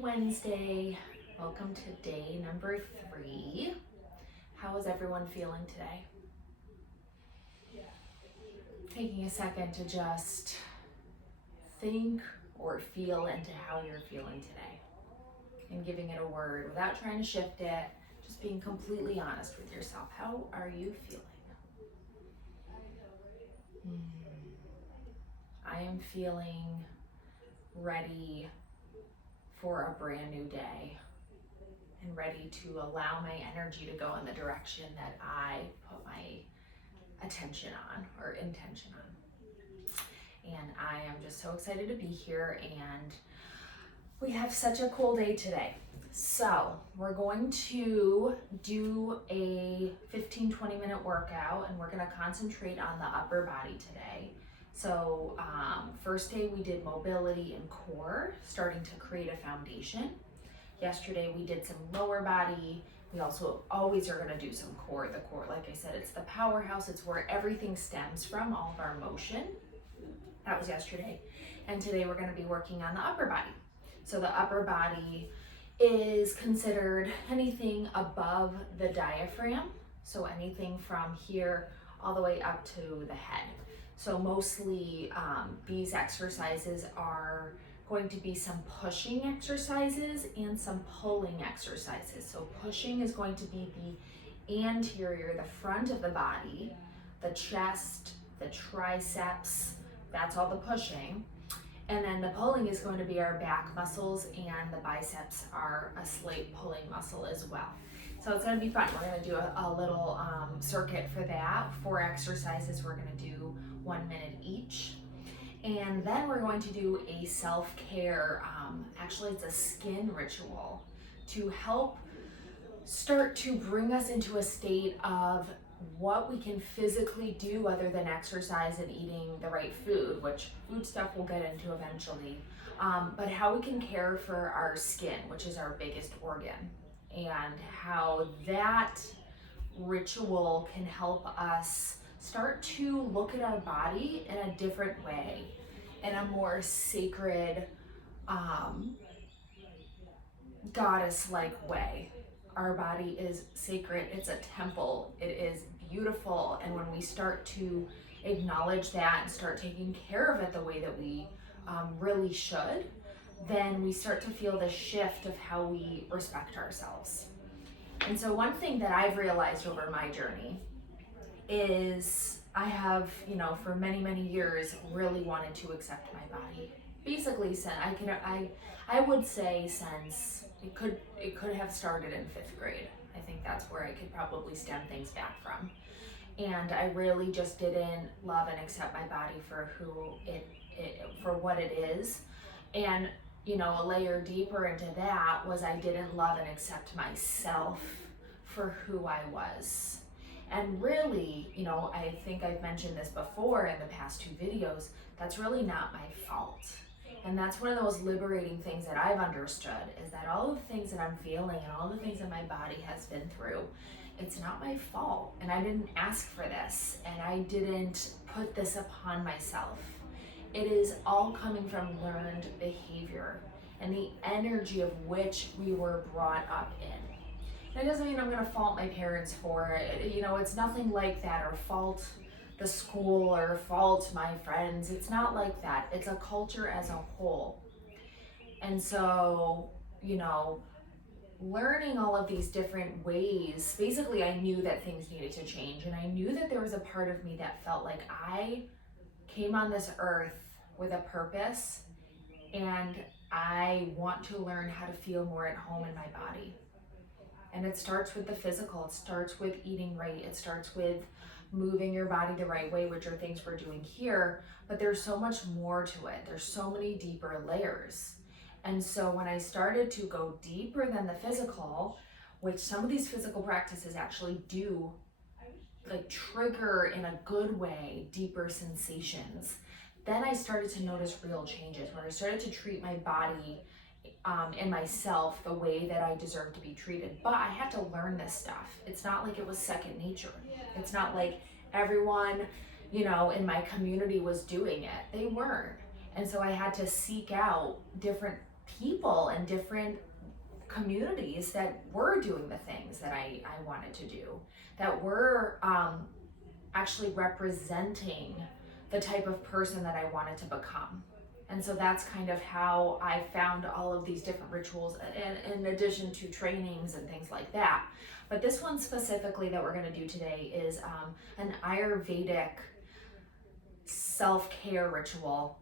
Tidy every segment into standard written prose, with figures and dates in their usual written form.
Wednesday. Welcome to day number 3. How is everyone feeling today? Taking a second to just think or feel into how you're feeling today and giving it a word without trying to shift it, just being completely honest with yourself. How are you feeling? I am feeling ready for a brand new day and ready to allow my energy to go in the direction that I put my attention on or intention on. And I am just so excited to be here, and we have such a cool day today. So we're going to do a 15-20 minute workout, and we're going to concentrate on the upper body today. So first day we did mobility and core, starting to create a foundation. Yesterday we did some lower body. We also always are going to do some core. The core, like I said, it's the powerhouse. It's where everything stems from, all of our motion. That was yesterday. And today we're going to be working on the upper body. So the upper body is considered anything above the diaphragm. So anything from here all the way up to the head. So mostly these exercises are going to be some pushing exercises and some pulling exercises. So pushing is going to be the anterior, the front of the body, the chest, the triceps, that's all the pushing. And then the pulling is going to be our back muscles, and the biceps are a slight pulling muscle as well. So it's going to be fun. We're going to do a little circuit for that. 4 exercises. We're going to do 1 minute each. And then we're going to do a self-care, actually it's a skin ritual to help start to bring us into a state of what we can physically do other than exercise and eating the right food, which food stuff we'll get into eventually, but how we can care for our skin, which is our biggest organ, and how that ritual can help us start to look at our body in a different way, in a more sacred, goddess-like way. Our body is sacred, it's a temple, it is beautiful, and when we start to acknowledge that and start taking care of it the way that we really should, then we start to feel the shift of how we respect ourselves. And so one thing that I've realized over my journey is I have, for many, many years really wanted to accept my body. Basically, I would say since it could have started in 5th grade. I think that's where I could probably stem things back from. And I really just didn't love and accept my body for for what it is. And a layer deeper into that was I didn't love and accept myself for who I was. And really, I think I've mentioned this before in the past 2 videos, that's really not my fault. And that's one of those liberating things that I've understood, is that all of the things that I'm feeling and all the things that my body has been through, it's not my fault. And I didn't ask for this, and I didn't put this upon myself. It is all coming from learned behavior and the energy of which we were brought up in. That doesn't mean I'm going to fault my parents for it. It's nothing like that, or fault the school or fault my friends. It's not like that. It's a culture as a whole. And so, learning all of these different ways, basically I knew that things needed to change, and I knew that there was a part of me that felt like I came on this earth with a purpose, and I want to learn how to feel more at home in my body. And it starts with the physical. It starts with eating right. It starts with moving your body the right way, which are things we're doing here. But there's so much more to it. There's so many deeper layers. And so when I started to go deeper than the physical, which some of these physical practices actually do, like trigger in a good way deeper sensations, then I started to notice real changes, where I started to treat my body and myself the way that I deserve to be treated. But I had to learn this stuff. It's not like it was second nature. It's not like everyone, in my community was doing it. They weren't. And so I had to seek out different people and different communities that were doing the things that I wanted to do, that were actually representing the type of person that I wanted to become. And so that's kind of how I found all of these different rituals, in addition to trainings and things like that. But this one specifically that we're going to do today is an Ayurvedic self-care ritual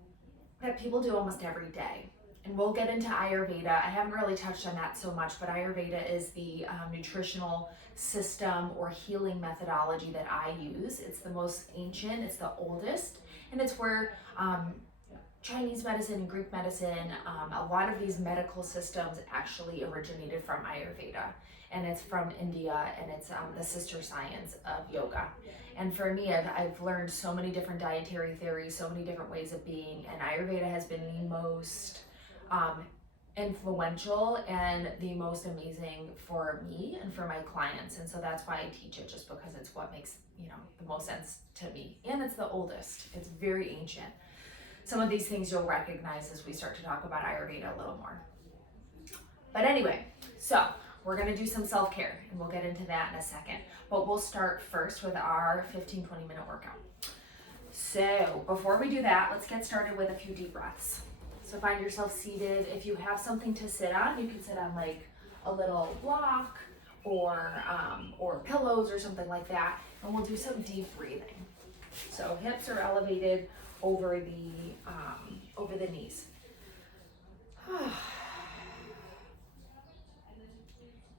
that people do almost every day. And we'll get into Ayurveda. I haven't really touched on that so much, but Ayurveda is the nutritional system or healing methodology that I use. It's the most ancient, it's the oldest, and it's where Chinese medicine and Greek medicine, a lot of these medical systems actually originated from Ayurveda, and it's from India, and it's the sister science of yoga. And for me, I've learned so many different dietary theories, so many different ways of being, and Ayurveda has been the most influential and the most amazing for me and for my clients. And so that's why I teach it, just because it's what makes, the most sense to me. And it's the oldest. It's very ancient. Some of these things you'll recognize as we start to talk about Ayurveda a little more. But anyway, so we're going to do some self-care, and we'll get into that in a second. But we'll start first with our 15-20 minute workout. So before we do that, let's get started with a few deep breaths. So find yourself seated. If you have something to sit on, you can sit on like a little block or pillows or something like that. And we'll do some deep breathing. So hips are elevated over the knees.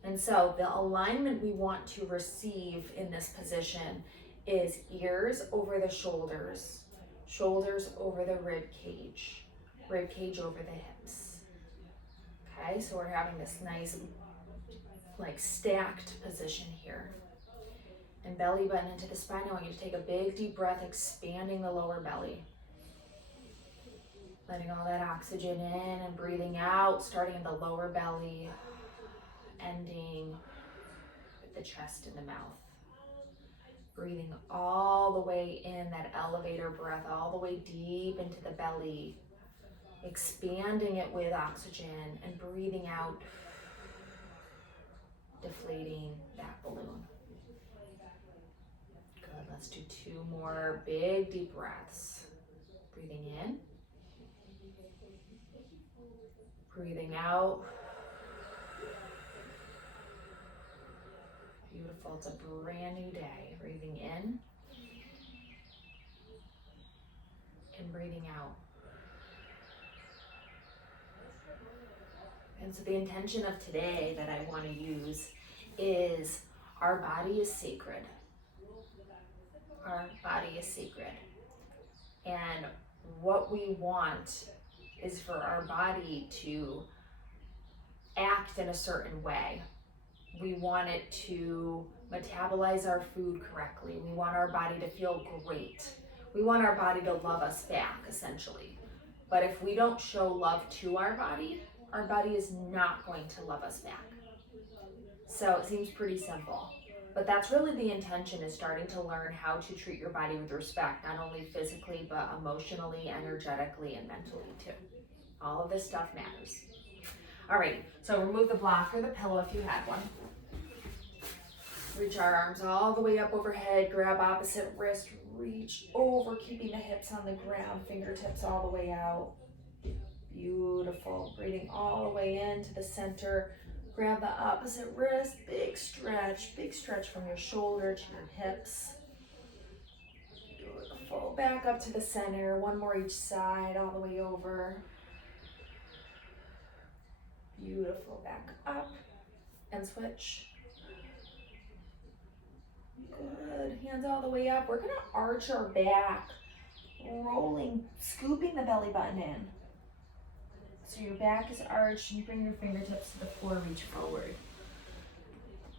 And so the alignment we want to receive in this position is ears over the shoulders, shoulders over the rib cage over the hips. Okay, so we're having this nice like stacked position here. And belly button into the spine. I want you to take a big deep breath, expanding the lower belly. Letting all that oxygen in and breathing out, starting in the lower belly, ending with the chest and the mouth. Breathing all the way in, that elevator breath, all the way deep into the belly. Expanding it with oxygen and breathing out, deflating that balloon. Good, let's do 2 more big deep breaths. Breathing in. Breathing out. Beautiful, it's a brand new day. Breathing in and breathing out. And so the intention of today that I want to use is our body is sacred. Our body is sacred. And what we want is for our body to act in a certain way. We want it to metabolize our food correctly. We want our body to feel great. We want our body to love us back, essentially. But if we don't show love to our body is not going to love us back. So it seems pretty simple. But that's really the intention, is starting to learn how to treat your body with respect, not only physically, but emotionally, energetically, and mentally too. All of this stuff matters. Alrighty, so remove the block or the pillow if you had one. Reach our arms all the way up overhead, grab opposite wrist, reach over, keeping the hips on the ground, fingertips all the way out. Beautiful. Breathing all the way into the center. Grab the opposite wrist, big stretch from your shoulder to your hips. Beautiful. Back up to the center, 1 more each side, all the way over. Beautiful. Back up and switch. Good. Hands all the way up. We're going to arch our back, rolling, scooping the belly button in. So your back is arched, and bring your fingertips to the floor, reach forward.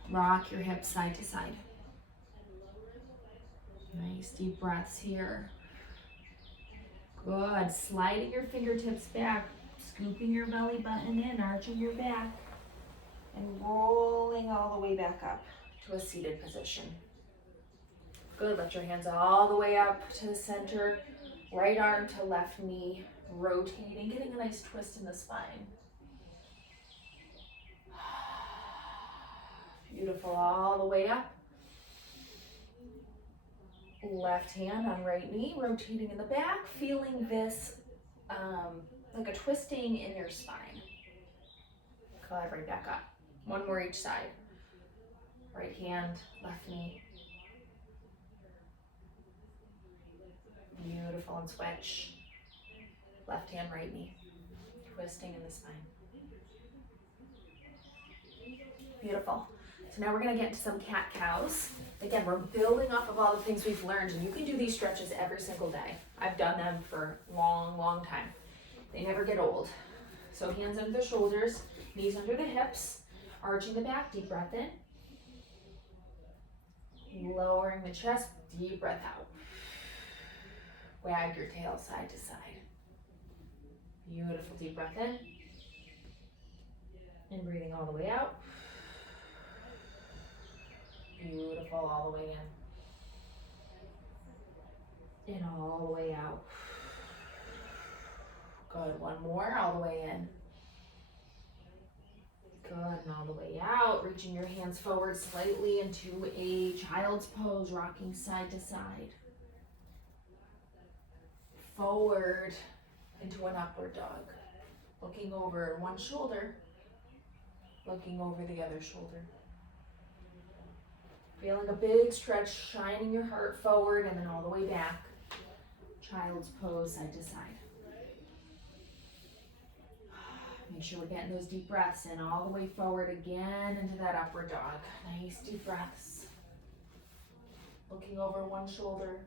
Rock your hips side to side. Nice deep breaths here. Good, sliding your fingertips back, scooping your belly button in, arching your back, and rolling all the way back up to a seated position. Good, lift your hands all the way up to the center, right arm to left knee, rotating, getting a nice twist in the spine. Beautiful, all the way up. Left hand on right knee, rotating in the back, feeling this like a twisting in your spine. Collab right back up. One more each side. Right hand, left knee. Beautiful, and switch. Left hand, right knee. Twisting in the spine. Beautiful. So now we're gonna get into some cat-cows. Again, we're building off of all the things we've learned, and you can do these stretches every single day. I've done them for a long, long time. They never get old. So hands under the shoulders, knees under the hips, arching the back, deep breath in. Lowering the chest, deep breath out. Wag your tail side to side. Beautiful, deep breath in. And breathing all the way out. Beautiful, all the way in. And all the way out. Good, one more, all the way in. Good, and all the way out. Reaching your hands forward slightly into a child's pose, rocking side to side. Forward into an upward dog. Looking over one shoulder, looking over the other shoulder. Feeling a big stretch, shining your heart forward and then all the way back. Child's pose, side to side. Make sure we're getting those deep breaths in, all the way forward again into that upward dog. Nice deep breaths. Looking over one shoulder,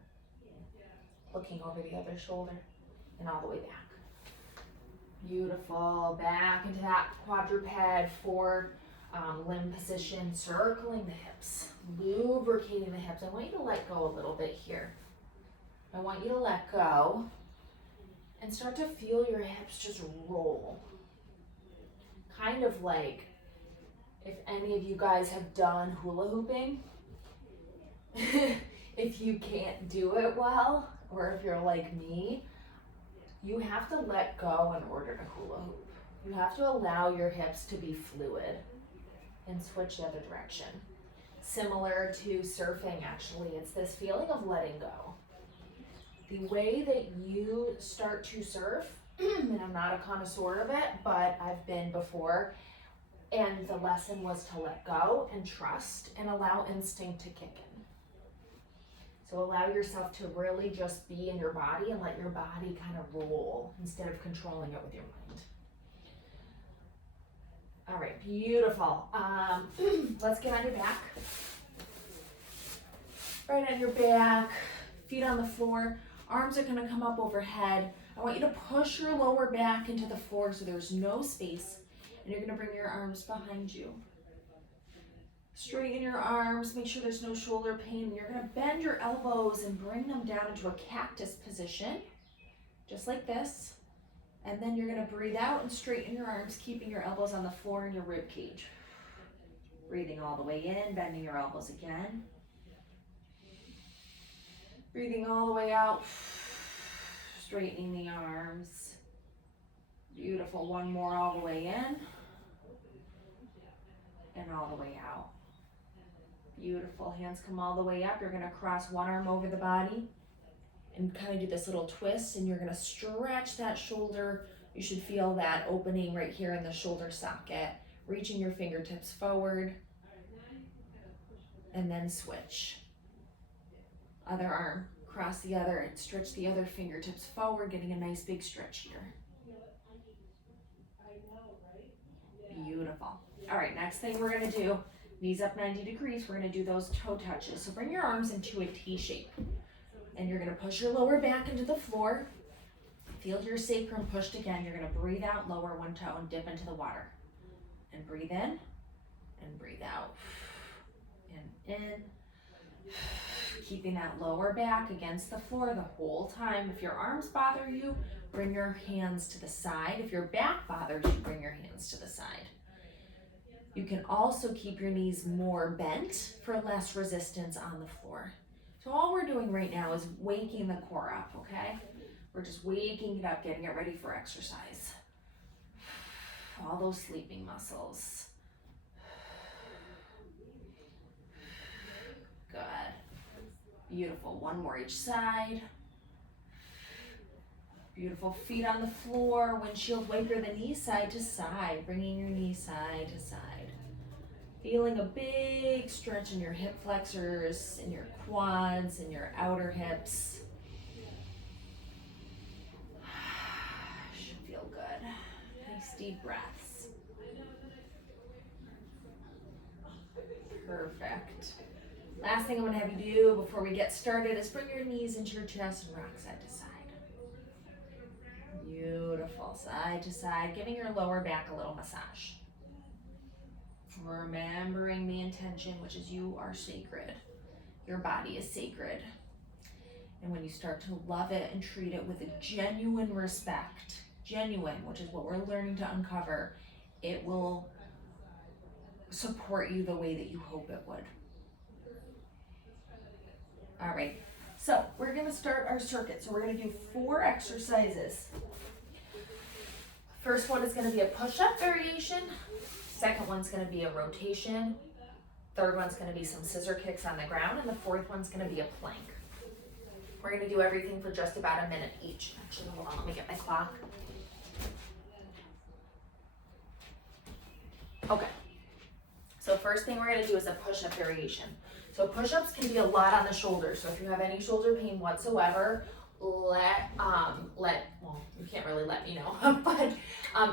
looking over the other shoulder, and all the way back. Beautiful. Back into that quadruped forward limb position, circling the hips, lubricating the hips. I want you to let go a little bit here. I want you to let go and start to feel your hips just roll. Kind of like if any of you guys have done hula hooping, if you can't do it well, or if you're like me, you have to let go in order to hula hoop. You have to allow your hips to be fluid and switch the other direction. Similar to surfing, actually, it's this feeling of letting go. The way that you start to surf, and I'm not a connoisseur of it, but I've been before, and the lesson was to let go and trust and allow instinct to kick in. So allow yourself to really just be in your body and let your body kind of roll instead of controlling it with your mind. All right, beautiful. Let's get on your back. Right on your back, feet on the floor. Arms are gonna come up overhead. I want you to push your lower back into the floor so there's no space. And you're gonna bring your arms behind you. Straighten your arms, make sure there's no shoulder pain. You're gonna bend your elbows and bring them down into a cactus position, just like this. And then you're gonna breathe out and straighten your arms, keeping your elbows on the floor in your rib cage. Breathing all the way in, bending your elbows again. Breathing all the way out, straightening the arms. Beautiful, one more all the way in. And all the way out. Beautiful, hands come all the way up. You're gonna cross one arm over the body and kind of do this little twist, and you're gonna stretch that shoulder. You should feel that opening right here in the shoulder socket, reaching your fingertips forward, and then switch. Other arm, cross the other and stretch the other fingertips forward, getting a nice big stretch here. Beautiful. All right, next thing we're gonna do, knees up 90 degrees, we're gonna do those toe touches. So bring your arms into a T shape. And you're gonna push your lower back into the floor. Feel your sacrum pushed again. You're gonna breathe out, lower one toe and dip into the water. And breathe in and breathe out. And in. Keeping that lower back against the floor the whole time. If your arms bother you, bring your hands to the side. If your back bothers you, bring your hands to the side. You can also keep your knees more bent for less resistance on the floor. So all we're doing right now is waking the core up, okay? We're just waking it up, getting it ready for exercise. All those sleeping muscles. Beautiful. One more each side. Beautiful. Feet on the floor. Windshield wiper the knees side to side, bringing your knees side to side. Feeling a big stretch in your hip flexors, in your quads, in your outer hips. Should feel good. Nice deep breaths. Perfect. Last thing I'm going to have you do before we get started is bring your knees into your chest and rock side to side. Beautiful. Side to side, giving your lower back a little massage. Remembering the intention, which is you are sacred. Your body is sacred. And when you start to love it and treat it with a genuine respect, genuine, which is what we're learning to uncover, it will support you the way that you hope it would. All right, so we're gonna start our circuit. So we're gonna do 4 exercises. First one is gonna be a push-up variation. Second one's gonna be a rotation. Third one's gonna be some scissor kicks on the ground. And the fourth one's gonna be a plank. We're gonna do everything for just about a minute each. Actually, hold on, let me get my clock. Okay. So first thing we're gonna do is a push-up variation. So push-ups can be a lot on the shoulders. So if you have any shoulder pain whatsoever, well, you can't really let me know, but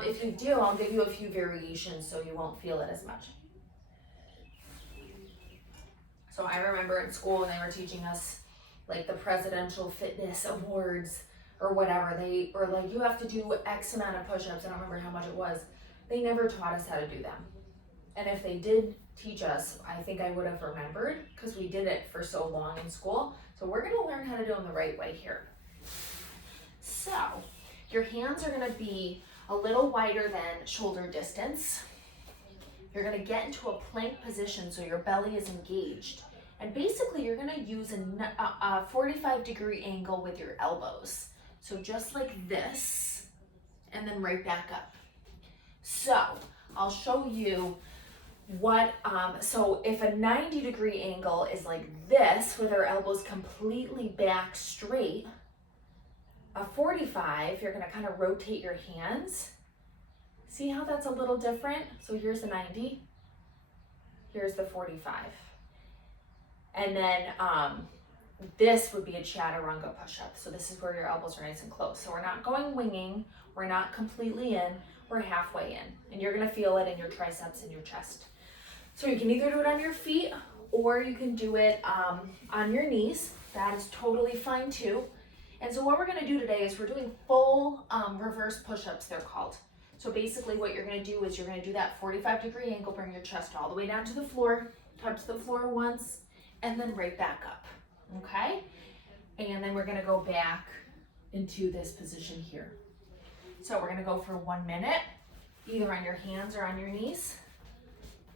if you do, I'll give you a few variations so you won't feel it as much. So I remember in school when they were teaching us like the Presidential Fitness Awards or whatever, they were like, you have to do X amount of push-ups. I don't remember how much it was. They never taught us how to do them. And if they did teach us, I think I would have remembered because we did it for so long in school. So we're gonna learn how to do them the right way here. So your hands are gonna be a little wider than shoulder distance. You're gonna get into a plank position so your belly is engaged. And basically you're gonna use a 45-degree angle with your elbows. So just like this, and then right back up. So I'll show you what, so if a 90-degree angle is like this with our elbows completely back straight, a 45, you're gonna kind of rotate your hands. See how that's a little different? So here's the 90, here's the 45. And then this would be a chaturanga push-up. So this is where your elbows are nice and close. So we're not going winging, we're not completely in, we're halfway in. And you're gonna feel it in your triceps and your chest. So you can either do it on your feet or you can do it on your knees. That is totally fine too. And so what we're gonna do today is we're doing full reverse push-ups, they're called. So basically what you're gonna do is you're gonna do that 45-degree angle, bring your chest all the way down to the floor, touch the floor once, and then right back up, okay? And then we're gonna go back into this position here. So we're gonna go for 1 minute, either on your hands or on your knees.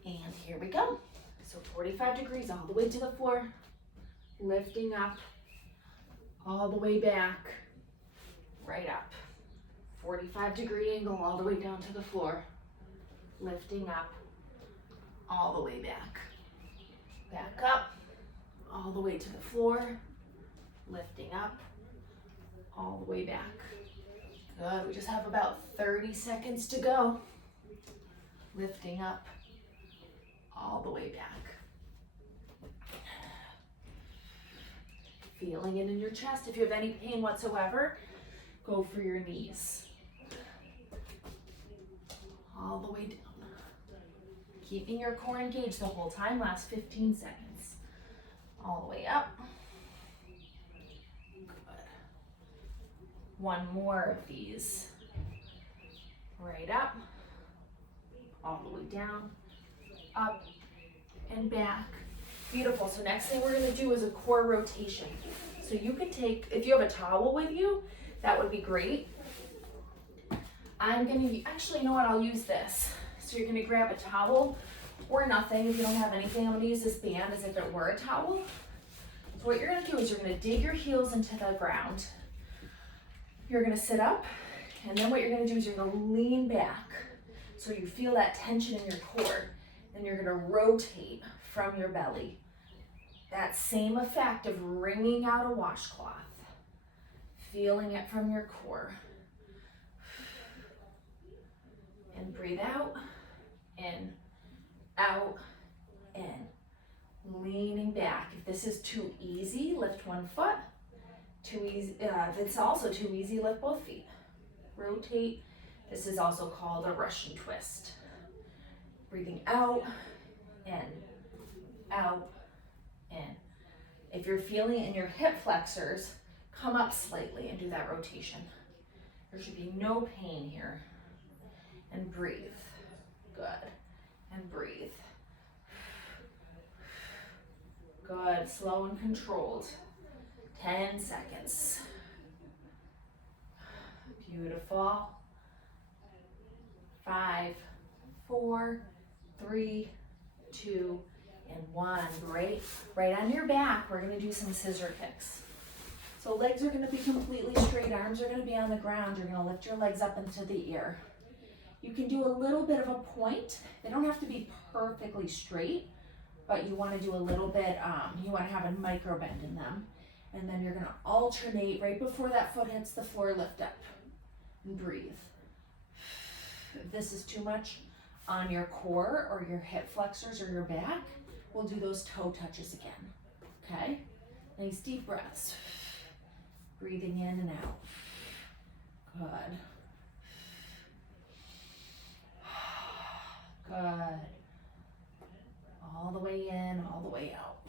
And here we go. So 45 degrees all the way to the floor, lifting up, all the way back, right up. 45-degree angle all the way down to the floor, lifting up, all the way back. Back up, all the way to the floor, lifting up, all the way back. Good, we just have about 30 seconds to go. Lifting up, all the way back. Feeling it in your chest. If you have any pain whatsoever, go for your knees. All the way down. Keeping your core engaged the whole time, last 15 seconds. All the way up. Good. One more of these. Right up, all the way down, up and back. Beautiful. So next thing we're gonna do is a core rotation. So you can take, if you have a towel with you, that would be great. I'm gonna, actually, you know what, I'll use this. So you're gonna grab a towel or nothing. If you don't have anything, I'm gonna use this band as if it were a towel. So what you're gonna do is you're gonna dig your heels into the ground. You're gonna sit up, and then what you're gonna do is you're gonna lean back so you feel that tension in your core. Then you're gonna rotate from your belly That same effect of wringing out a washcloth, feeling it from your core. And breathe out, in, out, in. Leaning back. If this is too easy, lift one foot. Too easy. If it's also too easy, lift both feet. Rotate. This is also called a Russian twist. Breathing out, in, out, in. If you're feeling it in your hip flexors, come up slightly and do that rotation. There should be no pain here. And breathe. Good. And breathe. Good. Slow and controlled. 10 seconds. Beautiful. 5, 4, 3, 2, and 1. Great. Right on your back, we're going to do some scissor kicks. So legs are going to be completely straight. Arms are going to be on the ground. You're going to lift your legs up into the ear. You can do a little bit of a point. They don't have to be perfectly straight, but you want to do a little bit, you want to have a micro bend in them. And then you're going to alternate right before that foot hits the floor, lift up and breathe. If this is too much on your core or your hip flexors or your back, we'll do those toe touches again. Okay? Nice deep breaths. Breathing in and out. Good. Good. All the way in, all the way out.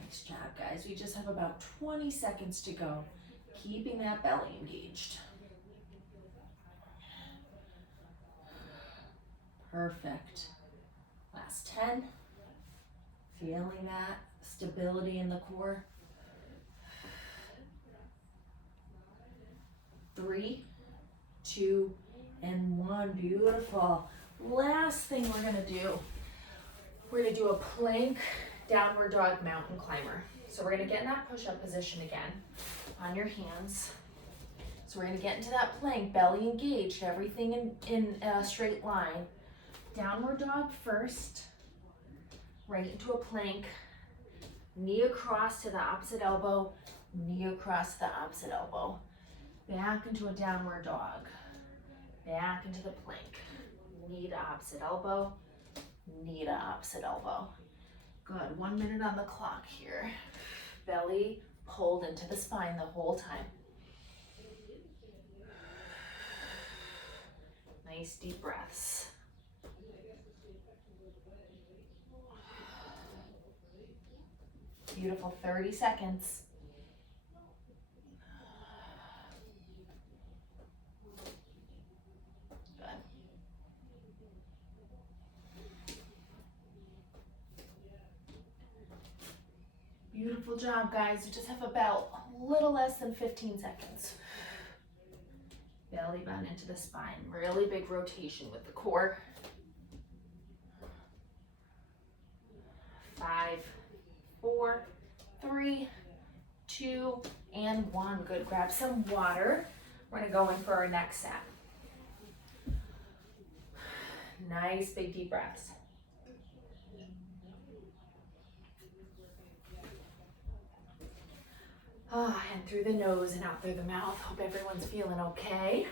Nice job, guys. We just have about 20 seconds to go. Keeping that belly engaged. Perfect. Last 10. Feeling that stability in the core. 3, 2, and 1. Beautiful. Last thing we're going to do, we're going to do a plank downward dog mountain climber. So we're going to get in that push-up position again on your hands. So we're going to get into that plank, belly engaged, everything in a straight line. Downward dog first, right into a plank, knee across to the opposite elbow, knee across to the opposite elbow. Back into a downward dog, back into the plank, knee to opposite elbow, knee to opposite elbow. Good, 1 minute on the clock here. Belly pulled into the spine the whole time. Nice deep breaths. Beautiful, 30 seconds. Beautiful job, guys. You just have about a little less than 15 seconds. Belly button into the spine. Really big rotation with the core. 5, 4, 3, 2, and 1. Good. Grab some water. We're going to go in for our next set. Nice big deep breaths. And through the nose and out through the mouth. Hope everyone's feeling okay.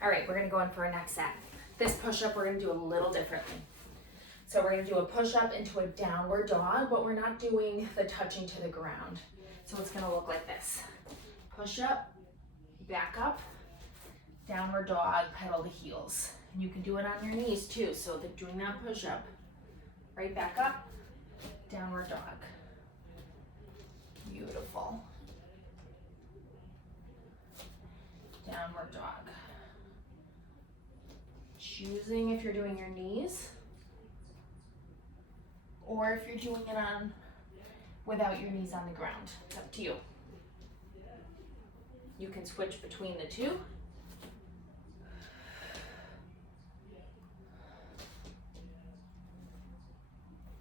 All right, we're gonna go in for our next set. This push-up we're gonna do a little differently. So we're gonna do a push-up into a downward dog, but we're not doing the touching to the ground. So it's gonna look like this. Push up, back up, downward dog, pedal the heels. And you can do it on your knees too. So doing that push-up, right back up, downward dog. Beautiful. Downward dog. Choosing if you're doing your knees or if you're doing it on without your knees on the ground. It's up to you. You can switch between the two.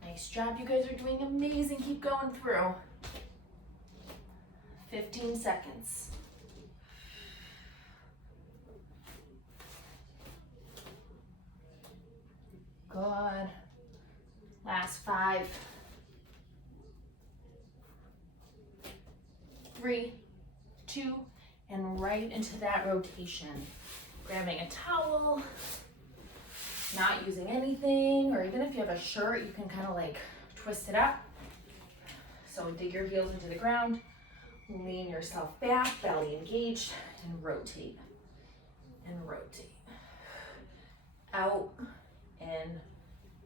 Nice job. You guys are doing amazing. Keep going through. 15 seconds. Good. Last 5, 3, 2, and right into that rotation. Grabbing a towel, not using anything, or even if you have a shirt, you can kind of like twist it up. So dig your heels into the ground, lean yourself back, belly engaged, and rotate, and rotate. Out, in,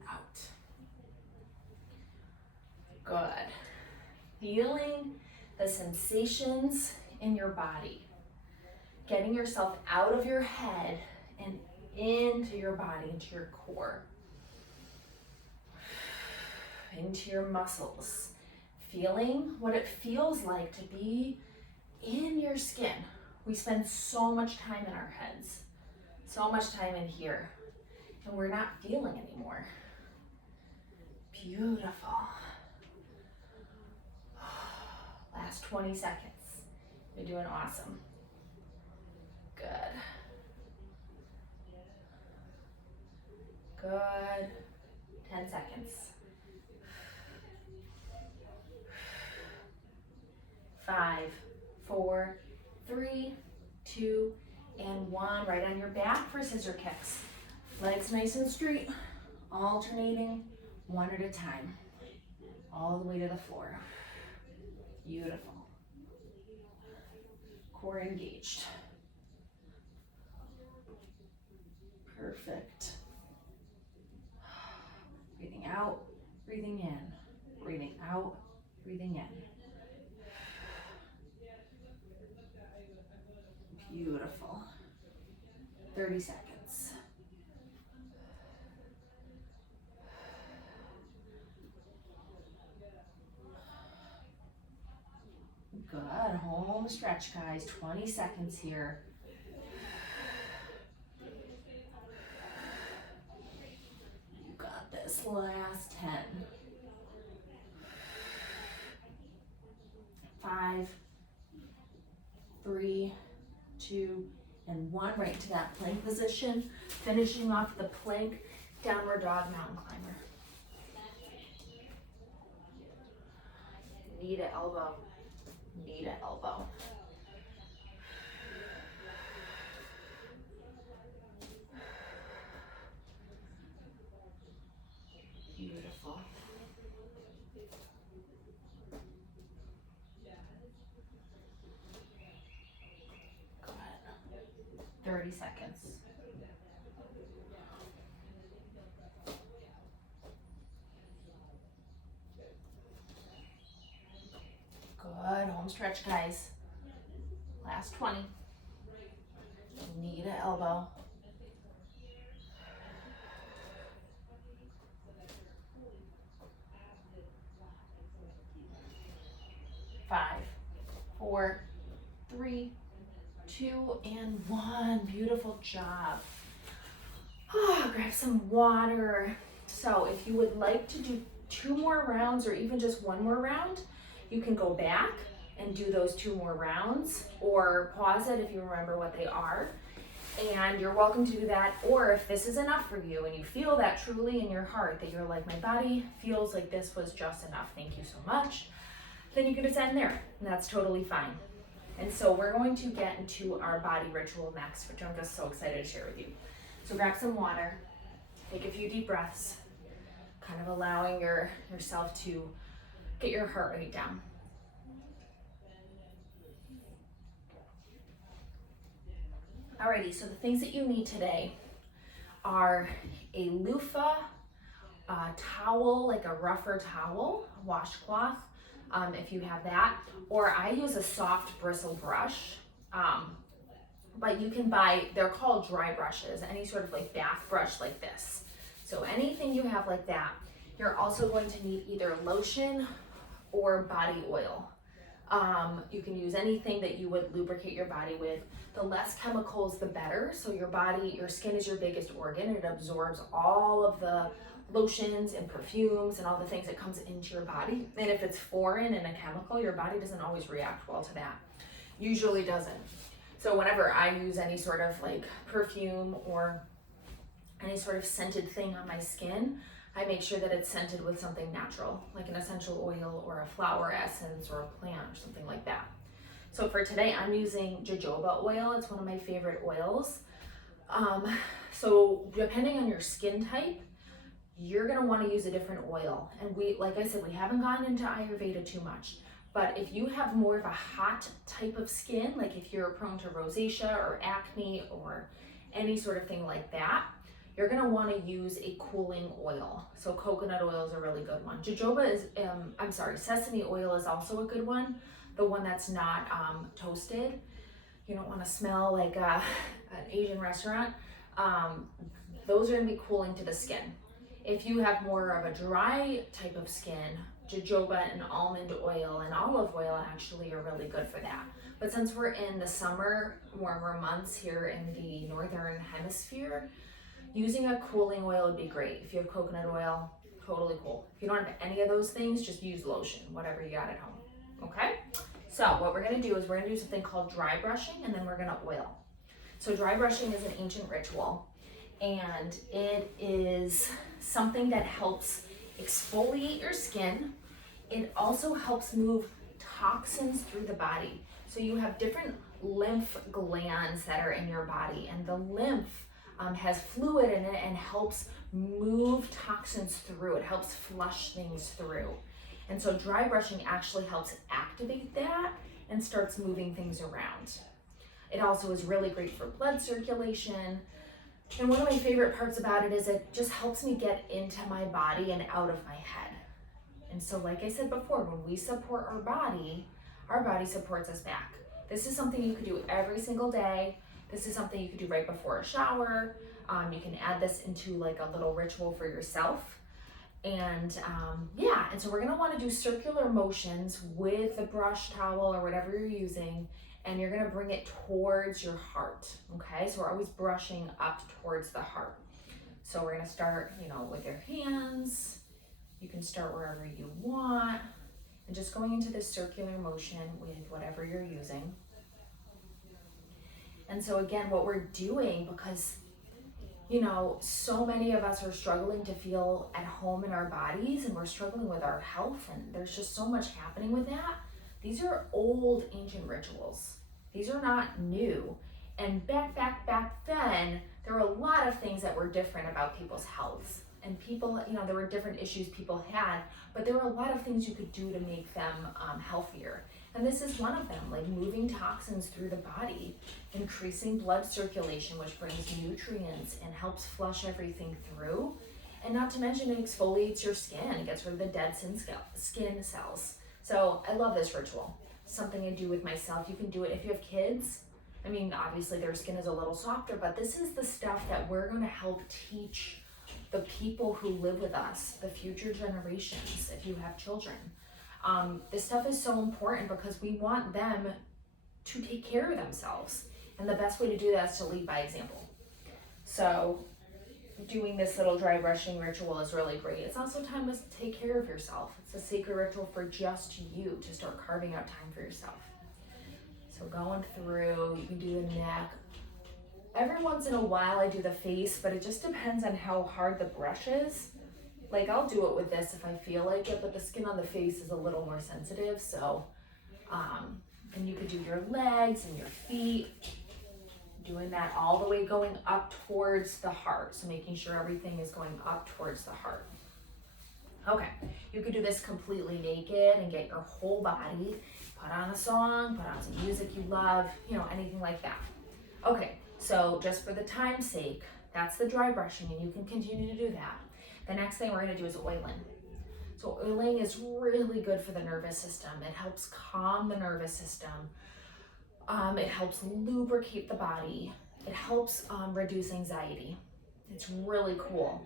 out. Good. Feeling the sensations in your body. Getting yourself out of your head and into your body, into your core, into your muscles. Feeling what it feels like to be in your skin. We spend so much time in our heads, so much time in here, and we're not feeling anymore. Beautiful. Last 20 seconds. You're doing awesome. Good. Good. 10 seconds. 5, 4, 3, 2, and 1. Right on your back for scissor kicks. Legs nice and straight, alternating one at a time, all the way to the floor. Beautiful. Core engaged. Perfect. Breathing out, breathing in, breathing out, breathing in. Beautiful. 30 seconds. Good. Home stretch, guys. 20 seconds here. You got this. Last 10. 5, 3, 2, and 1. Right into that plank position. Finishing off the plank, downward dog, mountain climber. Knee to elbow. Knee to elbow. Beautiful. Go ahead. 30 seconds. Good. Home stretch, guys. Last 20. Knee to elbow. 5, 4, 3, 2, and 1. Beautiful job. Grab some water. So if you would like to do 2 more rounds or even just 1 more round, you can go back and do those 2 more rounds, or pause it if you remember what they are. And you're welcome to do that. Or if this is enough for you and you feel that truly in your heart that you're like, my body feels like this was just enough, thank you so much, then you can just end there, and that's totally fine. And so we're going to get into our body ritual next, which I'm just so excited to share with you. So grab some water, take a few deep breaths, kind of allowing yourself to get your heart rate down. Alrighty, so the things that you need today are a loofah, a towel, like a rougher towel, a washcloth, if you have that, or I use a soft bristle brush, but you can buy, they're called dry brushes, any sort of like bath brush like this. So anything you have like that. You're also going to need either lotion or body oil. You can use anything that you would lubricate your body with. The less chemicals, the better. So your skin is your biggest organ. It absorbs all of the lotions and perfumes and all the things that comes into your body. And if it's foreign and a chemical, your body doesn't always react well to that. Usually doesn't. So whenever I use any sort of like perfume or any sort of scented thing on my skin, I make sure that it's scented with something natural, like an essential oil or a flower essence or a plant or something like that. So for today, I'm using jojoba oil. It's one of my favorite oils. So depending on your skin type, you're gonna wanna use a different oil. And like I said, we haven't gone into Ayurveda too much, but if you have more of a hot type of skin, like if you're prone to rosacea or acne or any sort of thing like that, you're gonna wanna use a cooling oil. So coconut oil is a really good one. Jojoba is, sesame oil is also a good one. The one that's not toasted. You don't wanna smell like an Asian restaurant. Those are gonna be cooling to the skin. If you have more of a dry type of skin, jojoba and almond oil and olive oil actually are really good for that. But since we're in the summer, warmer months here in the northern hemisphere, using a cooling oil would be great. If you have coconut oil, totally cool. If you don't have any of those things, just use lotion, whatever you got at home, okay? So what we're gonna do is we're gonna do something called dry brushing, and then we're gonna oil. So dry brushing is an ancient ritual, and it is something that helps exfoliate your skin. It also helps move toxins through the body. So you have different lymph glands that are in your body, and the lymph has fluid in it and helps move toxins through. It helps flush things through. And so dry brushing actually helps activate that and starts moving things around. It also is really great for blood circulation. And one of my favorite parts about it is it just helps me get into my body and out of my head. And so like I said before, when we support our body supports us back. This is something you could do every single day. This is something you could do right before a shower. You can add this into like a little ritual for yourself. And and so we're gonna wanna do circular motions with the brush towel or whatever you're using, and you're gonna bring it towards your heart, okay? So we're always brushing up towards the heart. So we're gonna start, with your hands. You can start wherever you want, and just going into this circular motion with whatever you're using. And so again, what we're doing, because so many of us are struggling to feel at home in our bodies, and we're struggling with our health, and there's just so much happening with that. These are old ancient rituals. These are not new. And back then, there were a lot of things that were different about people's health. And people, there were different issues people had, but there were a lot of things you could do to make them healthier. And this is one of them, like moving toxins through the body, increasing blood circulation, which brings nutrients and helps flush everything through. And not to mention, it exfoliates your skin. It gets rid of the dead skin cells. So I love this ritual. Something I do with myself. You can do it if you have kids. I mean, obviously their skin is a little softer, but this is the stuff that we're going to help teach the people who live with us, the future generations, if you have children. This stuff is so important because we want them to take care of themselves. And the best way to do that is to lead by example. So doing this little dry brushing ritual is really great. It's also time to take care of yourself. It's a sacred ritual for just you to start carving out time for yourself. So going through, you can do the neck. Every once in a while I do the face, but it just depends on how hard the brush is. Like I'll do it with this if I feel like it, but the skin on the face is a little more sensitive. So, and you could do your legs and your feet, doing that all the way going up towards the heart. So making sure everything is going up towards the heart. Okay, you could do this completely naked and get your whole body, put on a song, put on some music you love, anything like that. Okay, so just for the time's sake, that's the dry brushing, and you can continue to do that. The next thing we're gonna do is oiling. So oiling is really good for the nervous system. It helps calm the nervous system. It helps lubricate the body. It helps reduce anxiety. It's really cool.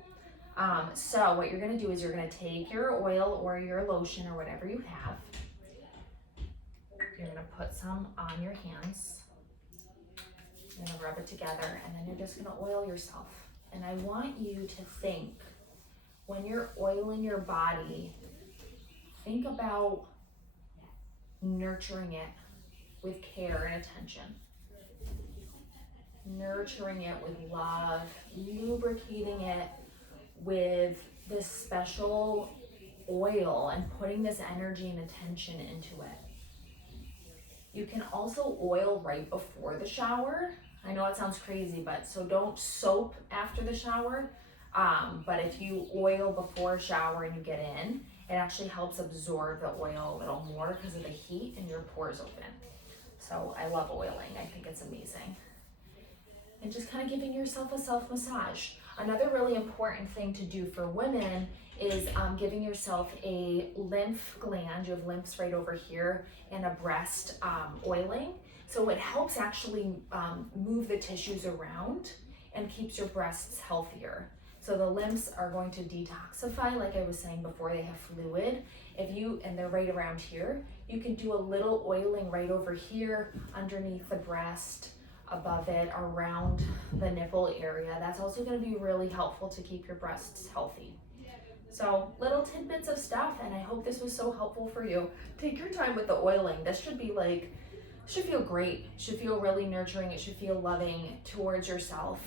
So what you're gonna do is you're gonna take your oil or your lotion or whatever you have. You're gonna put some on your hands. You're gonna rub it together, and then you're just gonna oil yourself. And I want you to think, when you're oiling your body, think about nurturing it with care and attention. nurturing it with love, lubricating it with this special oil and putting this energy and attention into it. You can also oil right before the shower. I know it sounds crazy, but so don't soap after the shower. But if you oil before shower and you get in, it actually helps absorb the oil a little more because of the heat and your pores open. So I love oiling. I think it's amazing. And just kind of giving yourself a self massage. Another really important thing to do for women is giving yourself a lymph gland. You have lymphs right over here, and a breast oiling. So it helps actually move the tissues around and keeps your breasts healthier. So the lymphs are going to detoxify, like I was saying before, they have fluid. And they're right around here, you can do a little oiling right over here, underneath the breast, above it, around the nipple area. That's also going to be really helpful to keep your breasts healthy. So little tidbits of stuff, and I hope this was so helpful for you. Take your time with the oiling. This should be should feel great. It should feel really nurturing. It should feel loving towards yourself.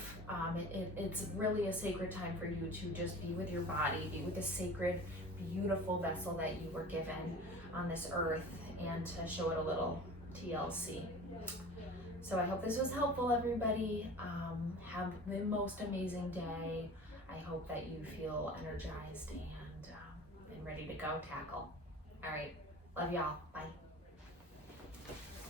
It's really a sacred time for you to just be with your body, be with the sacred, beautiful vessel that you were given on this earth, and to show it a little TLC. So I hope this was helpful, everybody. Have the most amazing day. I hope that you feel energized and ready to go tackle. All right, love y'all. Bye.